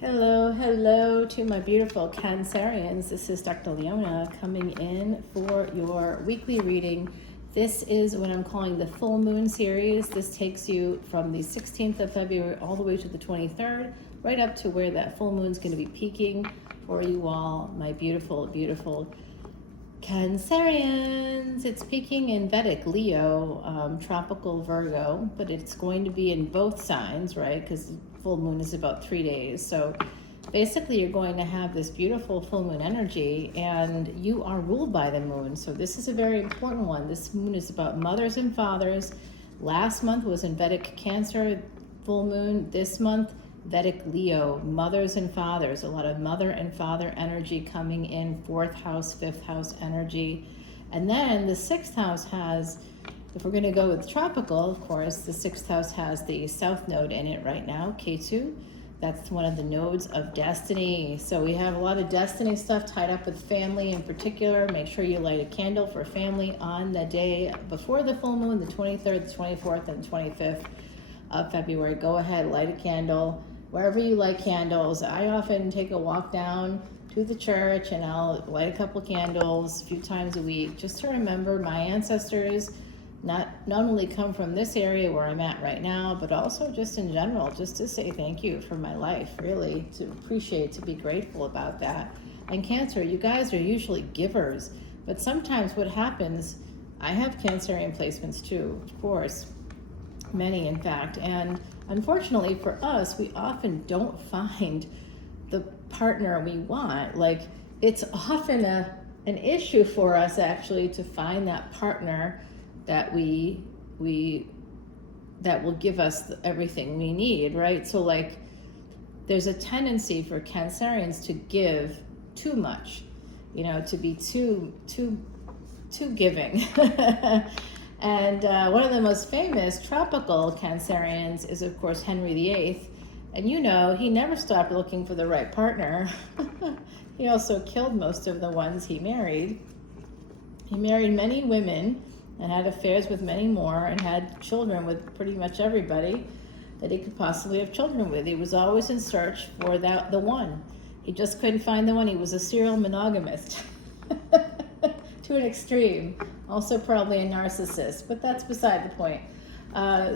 Hello to my beautiful Cancerians. This is Dr. Leona coming in for your weekly reading. This is what I'm calling the full moon series. This takes you from the 16th of February all the way to the 23rd, right up to where that full moon is going to be peaking for you all, my beautiful, beautiful Cancerians. It's peaking in Vedic Leo, tropical Virgo, but it's going to be in both signs, right? Because full moon is about 3 days. So basically you're going to have this beautiful full moon energy, and you are ruled by the moon. So this is a very important one. This moon is about mothers and fathers. Last month was in Vedic Cancer full moon. This month, Vedic Leo, mothers and fathers. A lot of mother and father energy coming in, 4th house, 5th house energy. And then the 6th house has, if we're going to go with tropical, of course, the 6th house has the south node in it right now, Ketu. That's one of the nodes of destiny. So we have a lot of destiny stuff tied up with family in particular. Make sure you light a candle for family on the day before the full moon, the 23rd, the 24th, and the 25th of February. Go ahead, light a candle. Wherever you light candles, I often take a walk down to the church and I'll light a couple candles a few times a week just to remember my ancestors not only come from this area where I'm at right now, but also just in general, just to say thank you for my life, really, to appreciate, to be grateful about that. And Cancer, you guys are usually givers, but sometimes what happens, I have Cancerian placements too, of course, many in fact, and unfortunately for us, we often don't find the partner we want. Like, it's often an issue for us actually to find that partner that that will give us everything we need, right? So like, there's a tendency for Cancerians to give too much, to be too giving. And one of the most famous tropical Cancerians is, of course, Henry VIII. And he never stopped looking for the right partner. He also killed most of the ones he married. He married many women and had affairs with many more and had children with pretty much everybody that he could possibly have children with. He was always in search for the one. He just couldn't find the one. He was a serial monogamist to an extreme. Also probably a narcissist, but that's beside the point.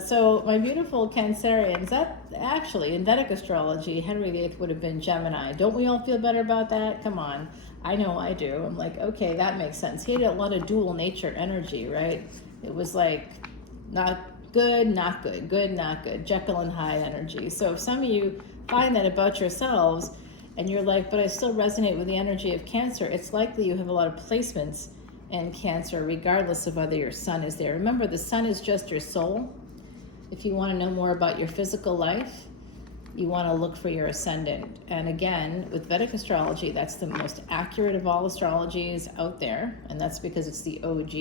So my beautiful Cancerians, that actually in Vedic astrology, Henry VIII would have been Gemini. Don't we all feel better about that? Come on. I know I do. I'm like, okay, that makes sense. He had a lot of dual nature energy, right? It was like not good, not good, good, not good, Jekyll and Hyde energy. So if some of you find that about yourselves and you're like, but I still resonate with the energy of Cancer, it's likely you have a lot of placements in Cancer, regardless of whether your sun is there. Remember, the sun is just your soul. If you want to know more about your physical life, you want to look for your ascendant. And again, with Vedic astrology, that's the most accurate of all astrologies out there, and that's because it's the OG.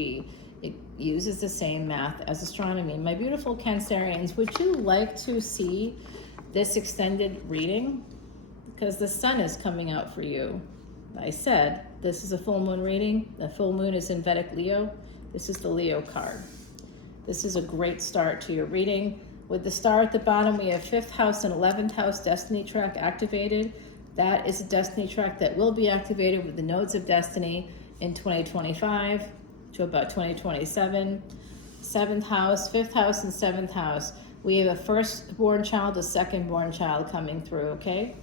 It uses the same math as astronomy. My beautiful Cancerians, would you like to see this extended reading? Because the sun is coming out for you. I said, this is a full moon reading. The full moon is in Vedic Leo. This is the Leo card. This is a great start to your reading. With the star at the bottom, we have 5th house and 11th house destiny track activated. That is a destiny track that will be activated with the nodes of destiny in 2025 to about 2027. 7th house, 5th house, and 7th house. We have a firstborn child, a second-born child coming through, okay?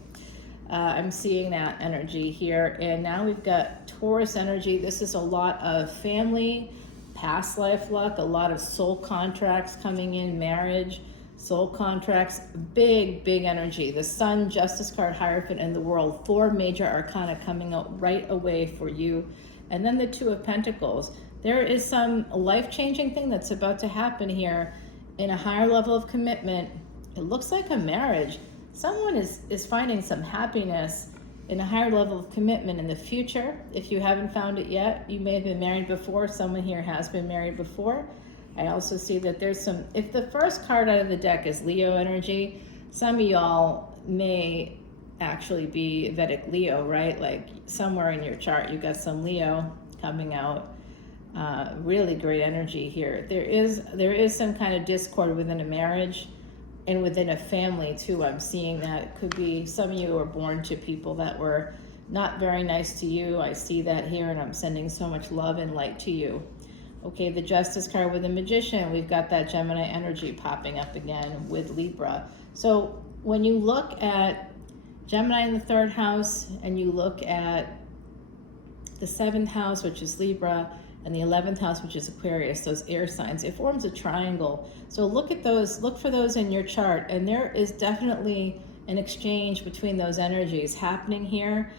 I'm seeing that energy here. And now we've got Taurus energy. This is a lot of family, past life luck, a lot of soul contracts coming in, marriage, soul contracts, big energy. The Sun, Justice card, Hierophant, and the World. 4 major arcana coming out right away for you. And then the 2 of Pentacles. There is some life-changing thing that's about to happen here in a higher level of commitment. It looks like a marriage. Someone is finding some happiness in a higher level of commitment in the future. If you haven't found it yet, you may have been married before. Someone here has been married before. I also see that there's some, if the first card out of the deck is Leo energy, some of y'all may actually be Vedic Leo, right? Like somewhere in your chart, you got some Leo coming out. Really great energy here. There is some kind of discord within a marriage. and within a family too. I'm seeing that it could be some of you were born to people that were not very nice to you. I see that here, and I'm sending so much love and light to you. Okay, the Justice card with the Magician, we've got that Gemini energy popping up again with Libra. So when you look at Gemini in the 3rd house, and you look at the 7th house, which is Libra, and the 11th house, which is Aquarius, those air signs, it forms a triangle. So look at those, look for those in your chart, and there is definitely an exchange between those energies happening here.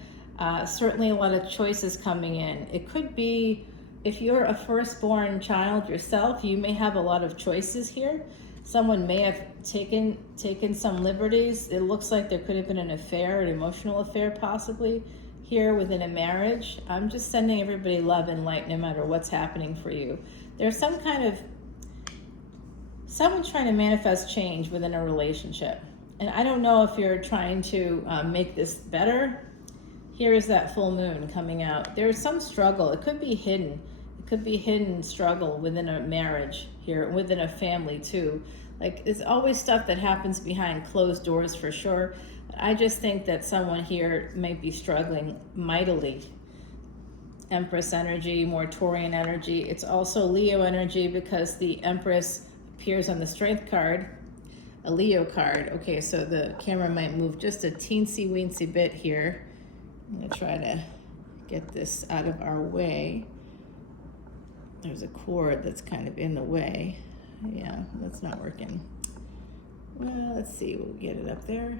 Certainly a lot of choices coming in. It could be, if you're a firstborn child yourself, you may have a lot of choices here. Someone may have taken some liberties. It looks like there could have been an affair, an emotional affair possibly, here within a marriage. I'm just sending everybody love and light no matter what's happening for you. There's some kind of, someone's trying to manifest change within a relationship. And I don't know if you're trying to make this better. Here is that full moon coming out. There's some struggle. It could be hidden. It could be hidden struggle within a marriage here, within a family too. Like, there's always stuff that happens behind closed doors for sure. I just think that someone here might be struggling mightily. Empress energy, more Taurian energy. It's also Leo energy because the Empress appears on the Strength card, a Leo card. Okay, so the camera might move just a teensy weensy bit here. I'm going to try to get this out of our way. There's a cord that's kind of in the way. Yeah, that's not working. Well, let's see. We'll get it up there.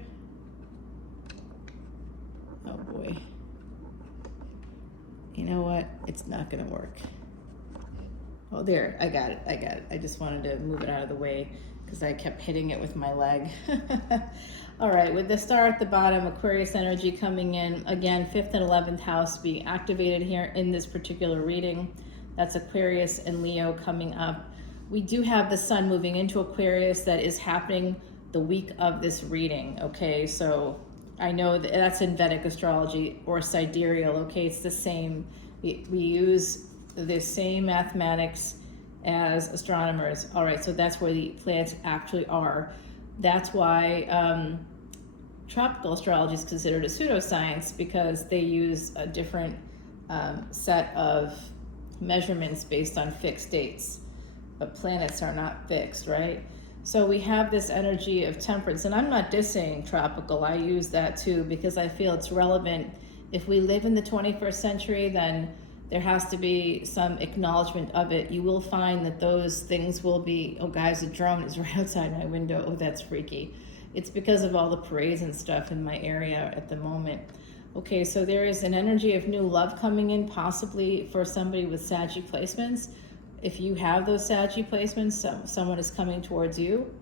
Oh boy. You know what? It's not going to work. Oh, there. I got it. I just wanted to move it out of the way because I kept hitting it with my leg. All right, with the star at the bottom, Aquarius energy coming in. Again, 5th and 11th house being activated here in this particular reading. That's Aquarius and Leo coming up. We do have the sun moving into Aquarius. That is happening the week of this reading, okay? So I know that's in Vedic Astrology or sidereal, okay? It's the same. We use the same mathematics as astronomers. All right, so that's where the planets actually are. That's why tropical astrology is considered a pseudoscience, because they use a different set of measurements based on fixed dates. But planets are not fixed, right? So we have this energy of temperance, and I'm not dissing tropical. I use that too because I feel it's relevant. If we live in the 21st century, then there has to be some acknowledgement of it. You will find that those things will be, oh guys, a drone is right outside my window. Oh, that's freaky. It's because of all the parades and stuff in my area at the moment. Okay, so there is an energy of new love coming in, possibly for somebody with Saggy placements. If you have those Saggy placements, someone is coming towards you,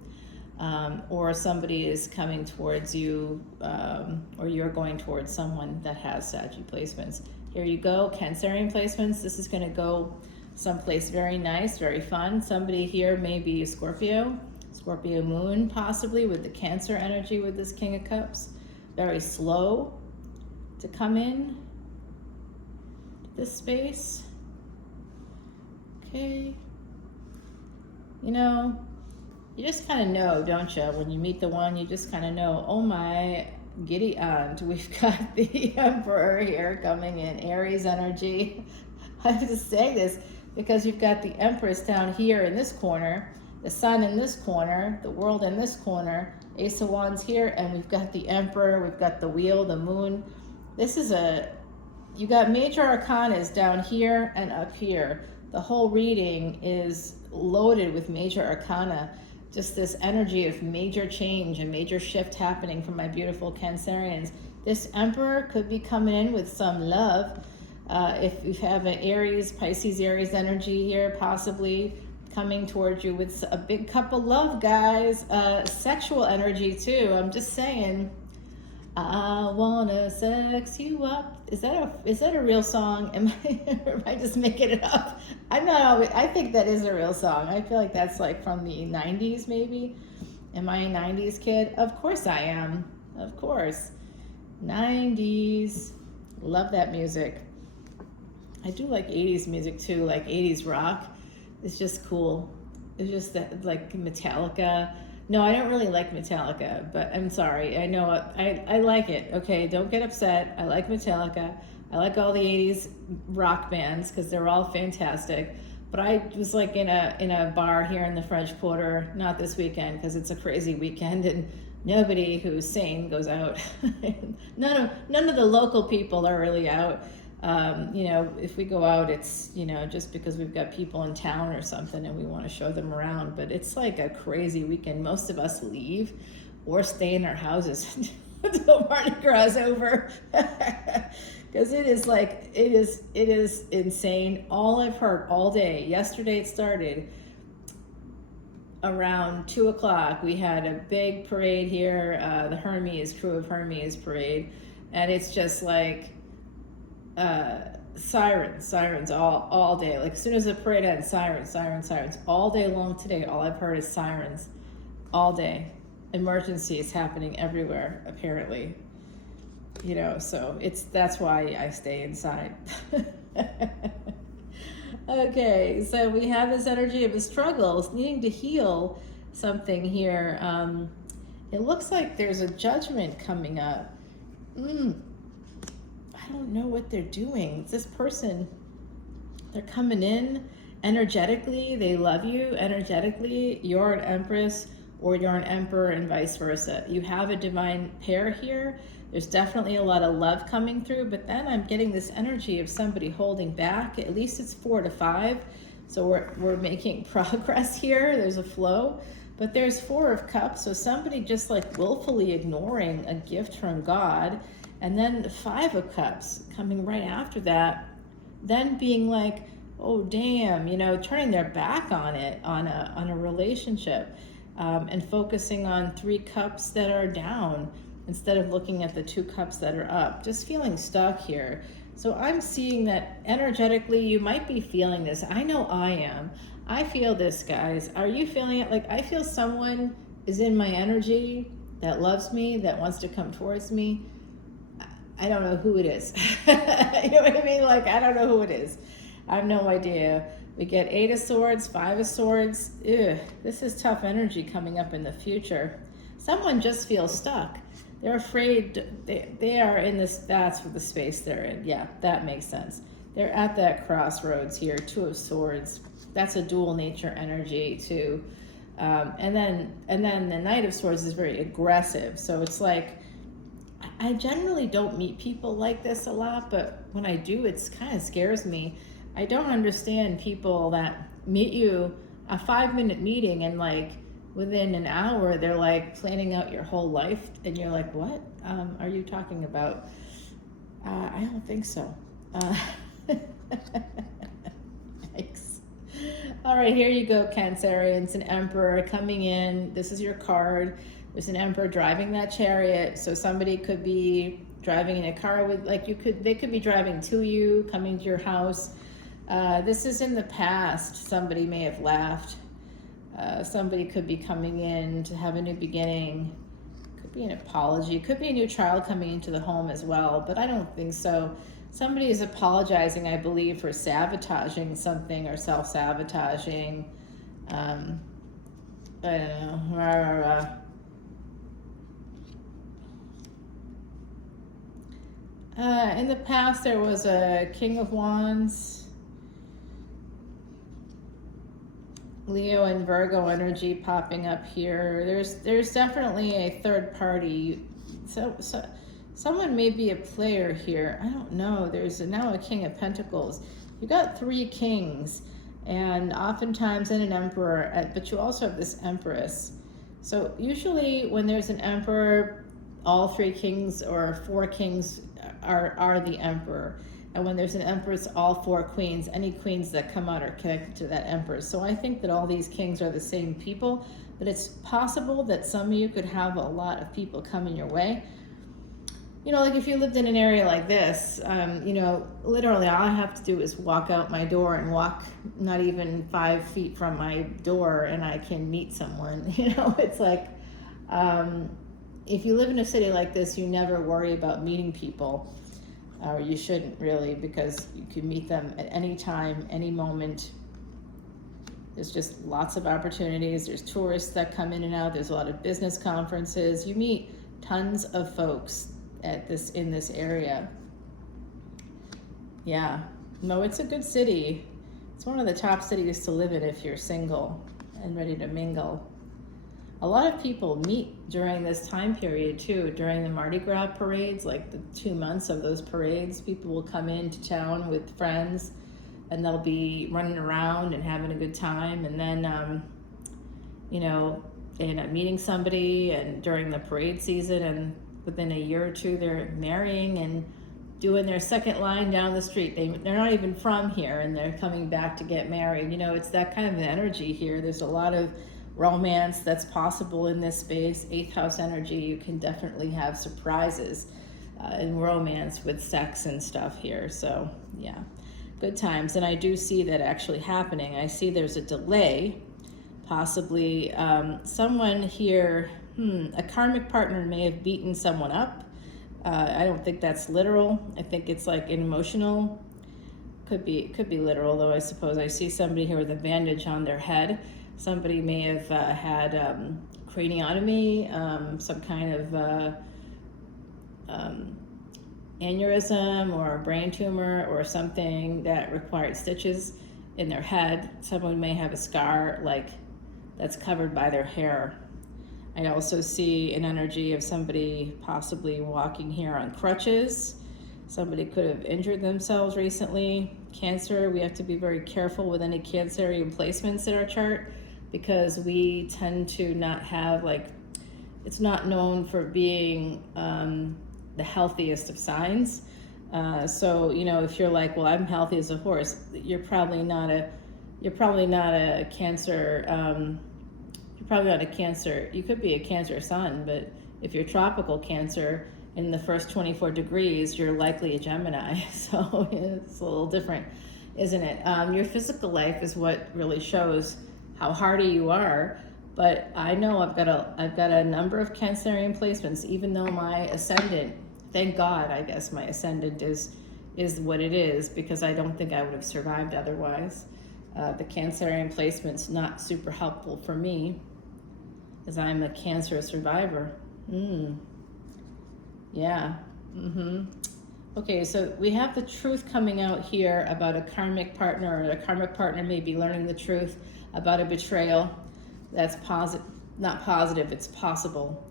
or somebody is coming towards you, or you're going towards someone that has Saggy placements. Here you go, Cancerian placements. This is going to go someplace very nice, very fun. Somebody here may be a Scorpio moon, possibly with the Cancer energy with this King of Cups. Very slow to come in this space. Okay. You know, you just kind of know, don't you? When you meet the one, you just kind of know, oh my giddy aunt, we've got the Emperor here coming in, Aries energy. I have to say this because you've got the Empress down here in this corner, the Sun in this corner, the World in this corner, Ace of Wands here, and we've got the Emperor, we've got the Wheel, the Moon. This is you got major arcanas down here and up here. The whole reading is loaded with major arcana. Just this energy of major change and major shift happening for my beautiful Cancerians. This Emperor could be coming in with some love. If you have an Aries, Pisces, Aries energy here, possibly coming towards you with a big cup of love, guys. Sexual energy too. I'm just saying, I wanna sex you up. Is that a real song? Am I just making it up? I'm not always, I think that is a real song. I feel like that's like from the 90s maybe. Am I a 90s kid? Of course I am. Of course. 90s. Love that music. I do like 80s music too, like 80s rock. It's just cool. It's just that, like Metallica, No, I don't really like Metallica, but I'm sorry. I know I like it. Okay, don't get upset. I like Metallica. I like all the 80s rock bands because they're all fantastic. But I was like in a bar here in the French Quarter, not this weekend because it's a crazy weekend and nobody who's sane goes out. None of the local people are really out. If we go out, it's, just because we've got people in town or something and we want to show them around. But it's like a crazy weekend. Most of us leave or stay in our houses until Mardi Gras is over. Because it is insane. All I've heard all day, yesterday it started around 2 o'clock. We had a big parade here, the Crew of Hermes parade. And it's just like, sirens all day. Like as soon as the parade ends, sirens all day long today. All I've heard is sirens all day. Emergencies happening everywhere, apparently. So that's why I stay inside. Okay, so we have this energy of a struggle, needing to heal something here. It looks like there's a judgment coming up. I don't know what they're doing. This person, they're coming in energetically. They love you energetically. You're an empress or you're an emperor and vice versa. You have a divine pair here. There's definitely a lot of love coming through, but then I'm getting this energy of somebody holding back. At least it's 4 to 5. So we're making progress here. There's a flow, but there's 4 of Cups. So somebody just like willfully ignoring a gift from God. And then the 5 of Cups coming right after that, then being like, oh damn, turning their back on it, on a relationship, and focusing on 3 cups that are down instead of looking at the 2 cups that are up. Just feeling stuck here. So I'm seeing that energetically, you might be feeling this. I know I am. I feel this, guys. Are you feeling it? Like I feel someone is in my energy that loves me, that wants to come towards me. I don't know who it is. You know what I mean? Like, I don't know who it is. I have no idea. We get 8 of Swords, 5 of Swords. Ugh, this is tough energy coming up in the future. Someone just feels stuck. They're afraid. They are in this, that's the space they're in. Yeah, that makes sense. They're at that crossroads here, 2 of Swords. That's a dual nature energy too. And then the Knight of Swords is very aggressive. So it's like, I generally don't meet people like this a lot, but when I do, it kind of scares me. I don't understand people that meet you a 5-minute meeting and like within an hour, they're like planning out your whole life. And you're like, what are you talking about? I don't think so. Thanks. All right, here you go, Cancerians, an Emperor coming in. This is your card. There's an Emperor driving that chariot. So somebody could be driving in a car with, like they could be driving to you, coming to your house. This is in the past. Somebody may have laughed. Somebody could be coming in to have a new beginning. Could be an apology. Could be a new child coming into the home as well, but I don't think so. Somebody is apologizing, I believe, for sabotaging something or self-sabotaging. I don't know. In the past, there was a King of Wands, Leo and Virgo energy popping up here. There's definitely a third party. So someone may be a player here. I don't know. There's now a King of Pentacles. You got 3 kings, and oftentimes in an emperor, but you also have this empress. So usually when there's an emperor, all 3 kings or 4 kings are the emperor. And when there's an empress, all 4 queens, any queens that come out are connected to that empress. So I think that all these kings are the same people, but it's possible that some of you could have a lot of people coming your way. Like if you lived in an area like this, literally all I have to do is walk out my door and walk not even 5 feet from my door and I can meet someone. It's like, if you live in a city like this, you never worry about meeting people, or you shouldn't really, because you can meet them at any time, any moment. There's just lots of opportunities. There's tourists that come in and out. There's a lot of business conferences. You meet tons of folks in this area. Yeah, no, it's a good city. It's one of the top cities to live in if you're single and ready to mingle. A lot of people meet during this time period too, during the Mardi Gras parades, like the 2 months of those parades. People will come into town with friends and they'll be running around and having a good time. And then, you know, they end up meeting somebody and during the parade season, and within a year or two, they're marrying and doing their second line down the street. They're not even from here and they're coming back to get married. You know, it's that kind of an energy here. There's a lot of romance that's possible in this space. 8th house energy, you can definitely have surprises in romance with sex and stuff here. So yeah, good times. And I do see that actually happening. I see there's a delay, possibly someone here, a karmic partner may have beaten someone up. I don't think that's literal. I think it's like emotional. Could be literal though, I suppose. I see somebody here with a bandage on their head. Somebody may have had craniotomy, some kind of aneurysm or a brain tumor or something that required stitches in their head. Someone may have a scar like that's covered by their hair. I also see an energy of somebody possibly walking here on crutches. Somebody could have injured themselves recently. Cancer, we have to be very careful with any Cancerian placements in our chart because we tend to not have, like, it's not known for being the healthiest of signs. So, you know, if you're like, well, I'm healthy as a horse, you're probably not a Cancer. You're probably not a Cancer. You could be a Cancer sun, but if you're tropical Cancer in the first 24 degrees, you're likely a Gemini. So it's a little different, isn't it? Your physical life is what really shows how hardy you are. But I know I've got a number of Cancerian placements, even though my Ascendant, thank God, I guess my Ascendant is what it is, because I don't think I would have survived otherwise. The Cancerian placement's not super helpful for me, as I'm a Cancer survivor. Yeah. Okay, so we have the truth coming out here about a karmic partner, or a karmic partner may be learning the truth about a betrayal. That's not positive, it's possible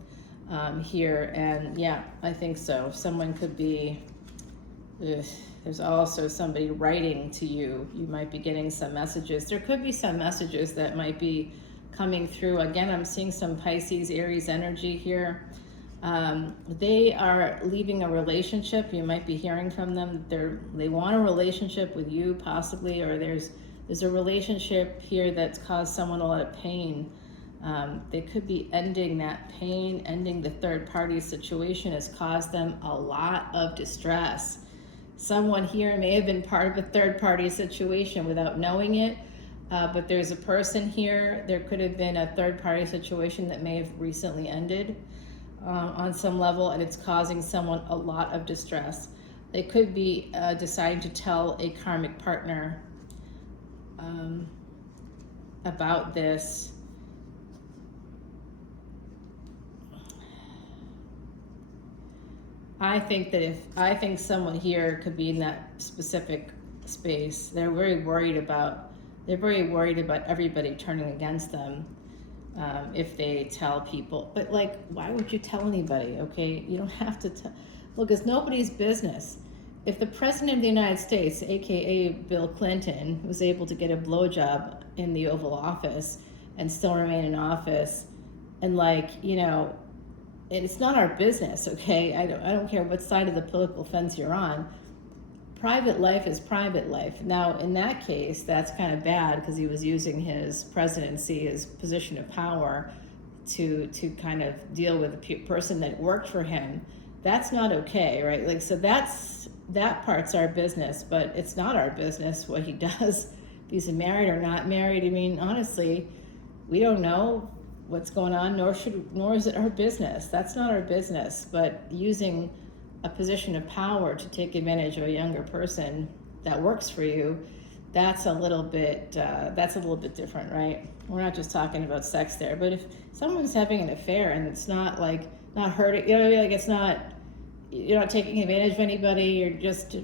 here. And yeah, I think so. Someone could be, there's also somebody writing to you. You might be getting some messages. There could be some messages that might be coming through. Again, I'm seeing some Pisces, Aries energy here. They are leaving a relationship. You might be hearing from them. They want a relationship with you possibly, or there's a relationship here that's caused someone a lot of pain. They could be ending that pain. Ending the third party situation has caused them a lot of distress. Someone here may have been part of a third party situation without knowing it, but there's a person here. There could have been a third party situation that may have recently ended on some level, and it's causing someone a lot of distress. They could be deciding to tell a karmic partner about this. I think someone here could be in that specific space. They're very worried about everybody turning against them if they tell people. But like, why would you tell anybody? Okay, you don't have to tell. Look, it's nobody's business. If the President of the United States, aka Bill Clinton, was able to get a blowjob in the Oval Office and still remain in office, and like, you know, it's not our business, okay? I don't care what side of the political fence you're on. Private life is private life. Now, in that case, that's kind of bad because he was using his presidency, his position of power, to kind of deal with a person that worked for him. That's not okay, right? Like, so that part's our business, but it's not our business what he does. If he's married or not married, I mean, honestly, we don't know what's going on, nor is it our business. That's not our business. But using a position of power to take advantage of a younger person that works for you, that's a little bit different, right? We're not just talking about sex there, but if someone's having an affair and it's not like not hurting, you know what I mean? Like it's not, you're not taking advantage of anybody, you're just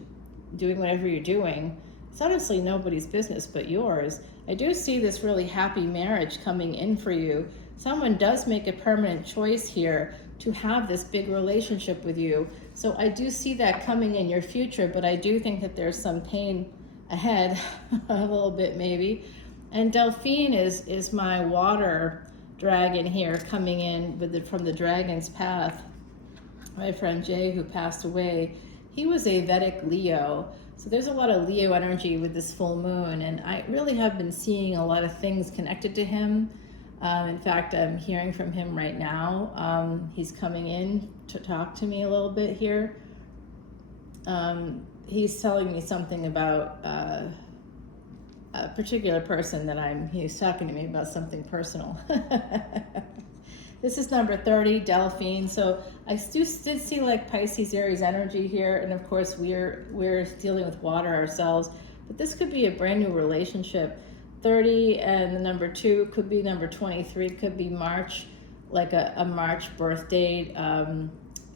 doing whatever you're doing. It's honestly nobody's business but yours. I do see this really happy marriage coming in for you. Someone does make a permanent choice here to have this big relationship with you. So I do see that coming in your future, but I do think that there's some pain ahead, a little bit maybe. And Delphine is my water dragon here coming in with from the dragon's path. My friend Jay, who passed away, he was a Vedic Leo. So there's a lot of Leo energy with this full moon, and I really have been seeing a lot of things connected to him. In fact, I'm hearing from him right now. He's coming in to talk to me a little bit here. He's telling me something about a particular person that he's talking to me about something personal. This is number 30, Delphine. So I did see like Pisces, Aries energy here, and of course we're dealing with water ourselves, but this could be a brand new relationship. 30 and the number 2 could be number 23, could be March, like a March birth date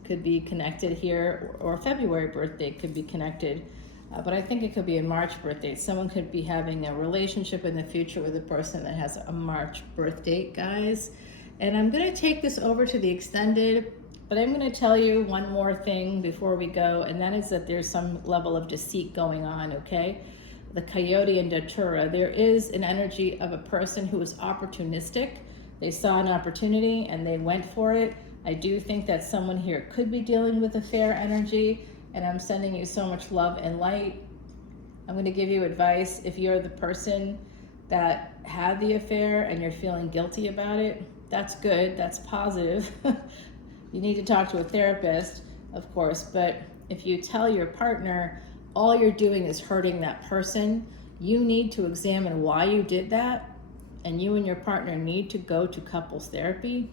could be connected here, or February birth date could be connected. But I think it could be a March birth date. Someone could be having a relationship in the future with a person that has a March birth date, guys. And I'm going to take this over to the extended, but I'm going to tell you one more thing before we go, and that is that there's some level of deceit going on, okay? The coyote and datura, there is an energy of a person who is opportunistic. They saw an opportunity and they went for it. I do think that someone here could be dealing with affair energy, and I'm sending you so much love and light. I'm going to give you advice. If you're the person that had the affair and you're feeling guilty about it, that's good, that's positive. You need to talk to a therapist, of course, but if you tell your partner all you're doing is hurting that person, you need to examine why you did that, and you and your partner need to go to couples therapy.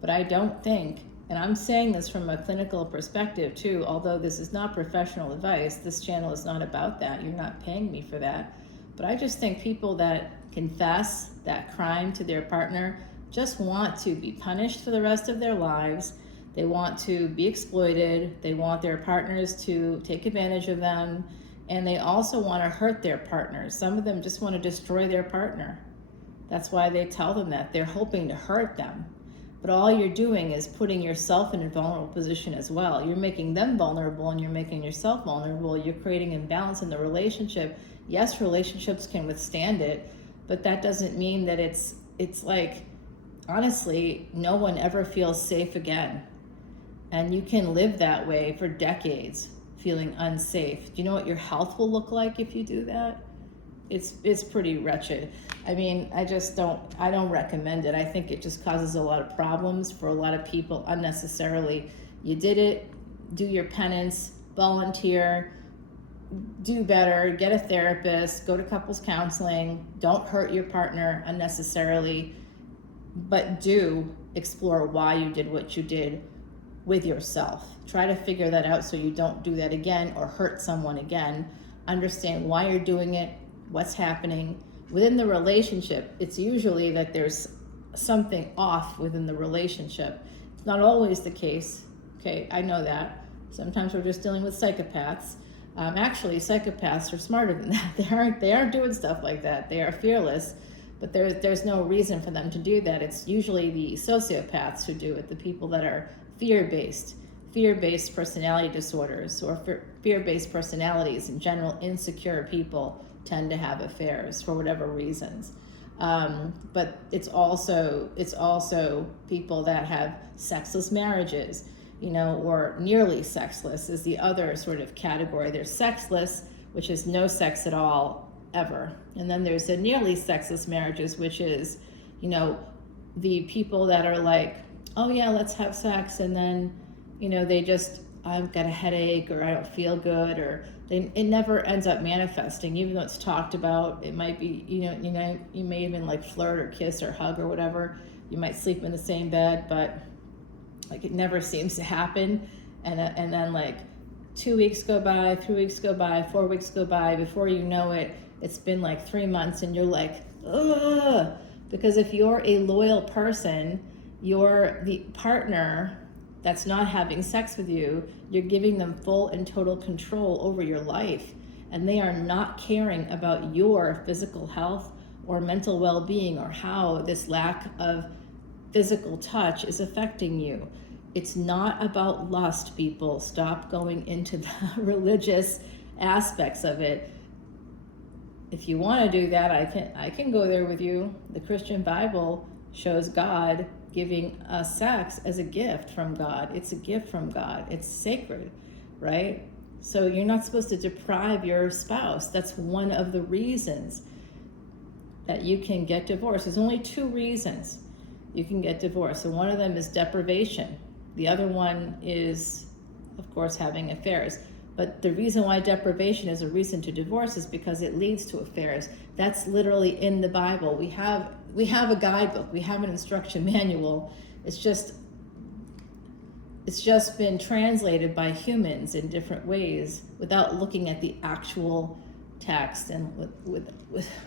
But I don't think, and I'm saying this from a clinical perspective too, although this is not professional advice, this channel is not about that, you're not paying me for that, but I just think people that confess that crime to their partner just want to be punished for the rest of their lives. They want to be exploited. They want their partners to take advantage of them. And they also want to hurt their partners. Some of them just want to destroy their partner. That's why they tell them that. They're hoping to hurt them. But all you're doing is putting yourself in a vulnerable position as well. You're making them vulnerable and you're making yourself vulnerable. You're creating imbalance in the relationship. Yes, relationships can withstand it, but that doesn't mean that it's like, honestly, no one ever feels safe again. And you can live that way for decades, feeling unsafe. Do you know what your health will look like if you do that? It's pretty wretched. I mean, I don't recommend it. I think it just causes a lot of problems for a lot of people unnecessarily. You did it, do your penance, volunteer, do better, get a therapist, go to couples counseling, don't hurt your partner unnecessarily, but do explore why you did what you did with yourself. Try to figure that out so you don't do that again or hurt someone again. Understand why you're doing it, what's happening. Within the relationship, it's usually that there's something off within the relationship. It's not always the case, okay? I know that. Sometimes we're just dealing with psychopaths. Actually, psychopaths are smarter than that. They aren't doing stuff like that. They are fearless, but there's no reason for them to do that. It's usually the sociopaths who do it, the people that are fear-based personality disorders, or fear-based personalities in general. Insecure people tend to have affairs for whatever reasons. But it's also people that have sexless marriages, or nearly sexless is the other sort of category. There's sexless, which is no sex at all, ever. And then there's the nearly sexless marriages, which is, the people that are like, oh yeah, let's have sex, and then, they just, I've got a headache, or I don't feel good, or it never ends up manifesting, even though it's talked about. It might be, you may even like flirt or kiss or hug or whatever. You might sleep in the same bed, but like it never seems to happen. And then like 2 weeks go by, 3 weeks go by, 4 weeks go by, before you know it, it's been like 3 months and you're like, ugh. Because if you're a loyal person, you're the partner that's not having sex with you, you're giving them full and total control over your life, and they are not caring about your physical health or mental well-being or how this lack of physical touch is affecting you. It's not about lust, people. Stop going into the religious aspects of it. If you want to do that, I can go there with you. The Christian Bible shows God giving us sex as a gift from God. It's a gift from God. It's sacred, right? So you're not supposed to deprive your spouse. That's one of the reasons that you can get divorced. There's only 2 reasons you can get divorced. And one of them is deprivation. The other one is, of course, having affairs. But the reason why deprivation is a reason to divorce is because it leads to affairs. That's literally in the Bible. We have a guidebook. We have an instruction manual. It's just been translated by humans in different ways without looking at the actual text, and with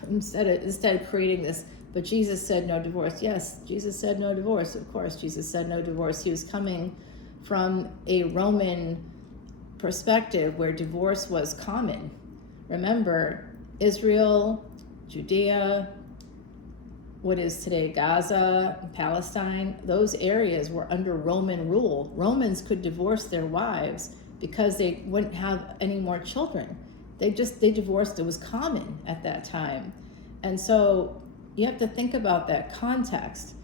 instead of creating this. But Jesus said no divorce. Yes, Jesus said no divorce. Of course, Jesus said no divorce. He was coming from a Roman perspective where divorce was common. Remember, Israel, Judea, what is today Gaza, Palestine, those areas were under Roman rule. Romans could divorce their wives because they wouldn't have any more children. They divorced. It was common at that time. And so you have to think about that context.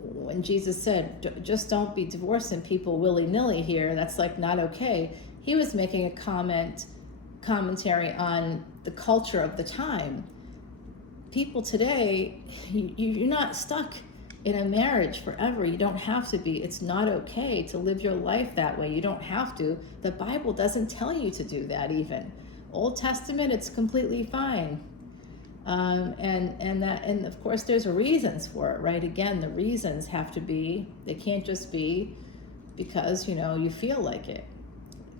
When Jesus said, just don't be divorcing people willy-nilly here, that's like not okay. He was making a commentary on the culture of the time. People today, you're not stuck in a marriage forever. You don't have to be. It's not okay to live your life that way. You don't have to. The Bible doesn't tell you to do that even. Old Testament, it's completely fine. And of course there's reasons for it, right? Again, the reasons have to be, they can't just be because, you feel like it.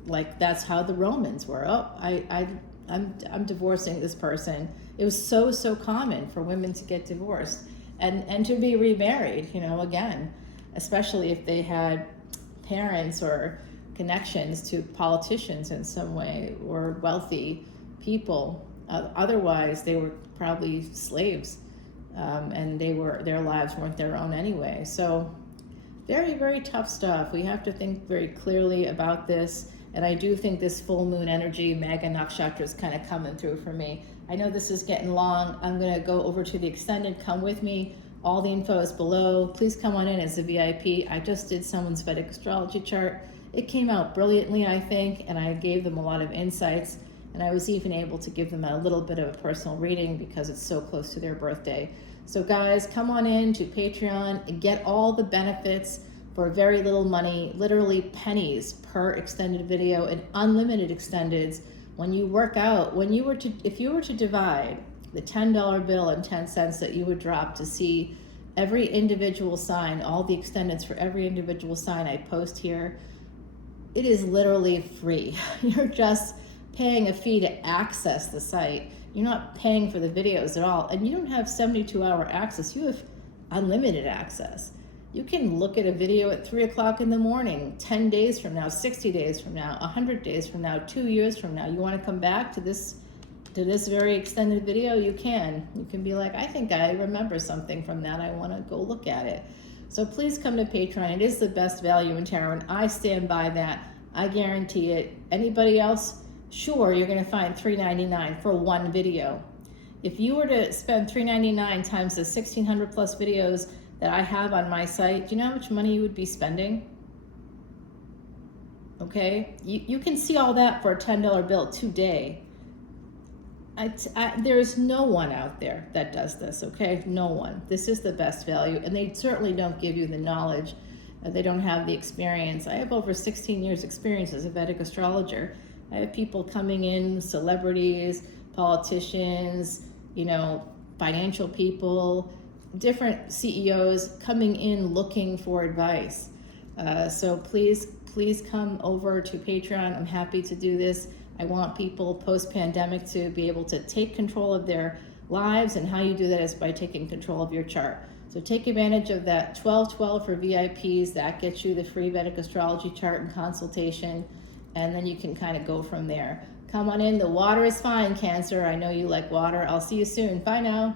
Like that's how the Romans were. Oh, I'm divorcing this person. It was so common for women to get divorced and to be remarried, again, especially if they had parents or connections to politicians in some way or wealthy people. Otherwise, they were probably slaves, and their lives weren't their own anyway. So very, very tough stuff. We have to think very clearly about this. And I do think this full moon energy, Magha Nakshatra, is kind of coming through for me. I know this is getting long. I'm going to go over to the Ascendent. Come with me. All the info is below. Please come on in as a VIP. I just did someone's Vedic Astrology chart. It came out brilliantly, I think, and I gave them a lot of insights. And I was even able to give them a little bit of a personal reading because it's so close to their birthday. So guys, come on in to Patreon and get all the benefits for very little money, literally pennies per extended video and unlimited extendeds. When you work out, if you were to divide the $10 bill and 10 cents that you would drop to see every individual sign, all the extendeds for every individual sign I post here, it is literally free. You're just paying a fee to access the site. You're not paying for the videos at all. And you don't have 72-hour access. You have unlimited access. You can look at a video at 3 o'clock in the morning, 10 days from now, 60 days from now, 100 days from now, 2 years from now. You want to come back to this very extended video? You can. You can be like, I think I remember something from that. I want to go look at it. So please come to Patreon. It is the best value in tarot, and I stand by that. I guarantee it. Anybody else? Sure, you're going to find $3.99 for one video. If you were to spend $3.99 times the 1,600 plus videos that I have on my site, do you know how much money you would be spending? Okay, you can see all that for a $10 bill today. There's no one out there that does this, okay? No one. This is the best value, and they certainly don't give you the knowledge. They don't have the experience. I have over 16 years experience as a Vedic astrologer. I have people coming in, celebrities, politicians, financial people, different CEOs coming in looking for advice. So please come over to Patreon. I'm happy to do this. I want people post-pandemic to be able to take control of their lives, and how you do that is by taking control of your chart. So take advantage of that 12/12 for VIPs. That gets you the free Vedic astrology chart and consultation, and then you can kind of go from there. Come on in. The water is fine, Cancer. I know you like water. I'll see you soon. Bye now.